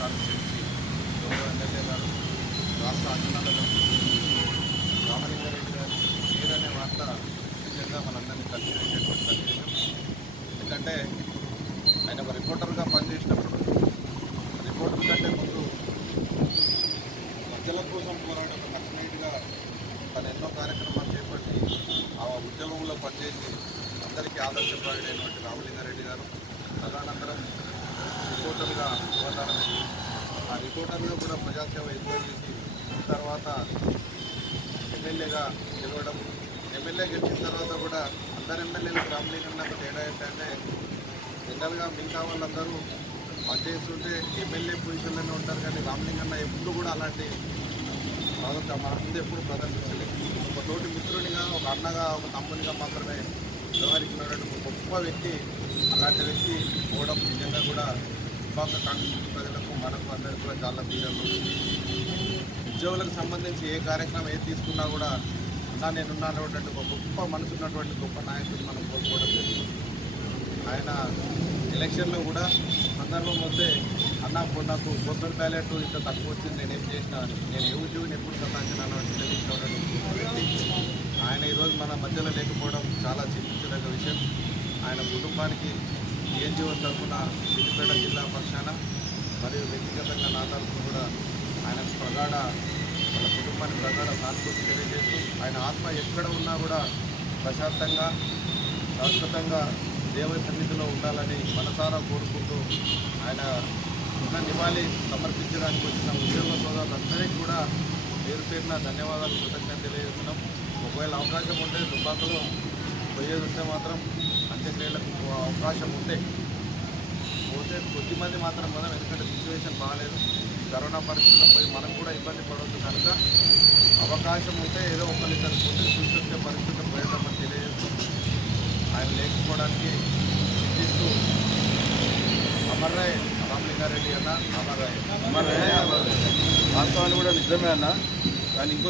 Constituency గౌరవ MLA గారు రాష్ట్ర అధినాథులు రామలింగారెడ్డి గారు పేరనే వార్త నిజంగా మనందరినీ కలిసినటువంటి సన్నివేశం. ఎందుకంటే ఆయన ఒక రిపోర్టర్గా పనిచేసినప్పుడు రిపోర్టర్ కంటే ముందు ప్రజల కోసం పోరాడే నక్సలైట్గా తను ఎన్నో కార్యక్రమాలు చేపట్టి ఆ ఉద్యమంలో పనిచేసి అందరికీ ఆదర్శప్రాయుడైనటువంటి రామలింగారెడ్డి గారు తదనంతరం రిపోర్టర్గా అవతారం ఎత్తి ఆ రిపోర్టర్గా కూడా ప్రజాసేవ ఎక్కువ చేసి తర్వాత ఎమ్మెల్యేగా గెలవడం. ఎమ్మెల్యే గెలిచిన తర్వాత కూడా అందరు ఎమ్మెల్యేలకు రామలింగన్నకు తేడా ఏంటంటే జనరల్గా మిగతా వాళ్ళందరూ పనిచేస్తుంటే ఎమ్మెల్యే పొజిషన్లోనే ఉంటారు, కానీ రామలింగన్న ఎప్పుడు కూడా అలాంటి మన ముందు ఎప్పుడు ప్రదర్శించలేదు. ఒక తోటి మిత్రునిగా, ఒక అన్నగా, ఒక తమ్మునిగా మాత్రమే వ్యవహరించినటువంటి ఒక గొప్ప వ్యక్తి. అలాంటి వ్యక్తి పోవడం నిజంగా కూడా విభాగ కాంగ్రెస్ ప్రజలకు మనకు అందరికీ కూడా చాలా తీరంలో ఉంది. ఉద్యోగులకు సంబంధించి ఏ కార్యక్రమం ఏది తీసుకున్నా కూడా నేనున్నటువంటి ఒక గొప్ప మనసు ఉన్నటువంటి గొప్ప నాయకుడు మనం కోరుకోవడం జరిగింది. ఆయన ఎలక్షన్లో కూడా సందర్భం వస్తే నాకు పోస్టల్ బ్యాలెట్ ఇంత తక్కువ వచ్చింది, నేనేం చేసినా నేను ఏ ఉద్యోగిని ఎప్పుడు సంపాదించినానో ఆయన ఈరోజు మన మధ్యలో లేకపోవడం చాలా చింతించదగ్గ విషయం. ఆయన కుటుంబానికి ఏఎన్జిఓ తరఫున సిద్దిపేట జిల్లా పక్షాన మరియు వ్యక్తిగతంగా నా తరఫున కూడా ఆయన వాళ్ళ కుటుంబానికి ప్రగాఢ సానుభూతి తెలియజేస్తూ ఆయన ఆత్మ ఎక్కడ ఉన్నా కూడా ప్రశాంతంగా శాశ్వతంగా దేవుని సన్నిధిలో ఉండాలని మనసారా కోరుకుంటూ ఆయన ఉన్న నివాళి సమర్పించడానికి వచ్చిన ఉద్యోగ సోదరులందరికీ కూడా పేరు పేరున ధన్యవాదాలు, కృతజ్ఞత తెలియజేస్తున్నాం. ఒకవేళ అవకాశం ఉంటే దుబ్బాకలో పోయేది ఉంటే మాత్రం అంత్యక్రియలకు అవకాశం ఉంటే పోతే కొద్దిమంది మాత్రం మనం, ఎందుకంటే సిచ్యువేషన్ బాగాలేదు, కరోనా పరిస్థితుల్లో పోయి మనం కూడా ఇబ్బంది పడవద్దు కనుక అవకాశం ఉంటే ఏదో ఒకరిద్దరు పోతే చూసొచ్చే పరిస్థితులు పోయేటప్పుడు తెలియజేస్తూ ఆయన లేకపోవడానికి చింతిస్తూ అమర్ రాయ్ రామలింగారెడ్డి అన్న అమర్ రాయ్ వాస్తవాన్ని కూడా నిజమే అన్న. కానీ ఇంకో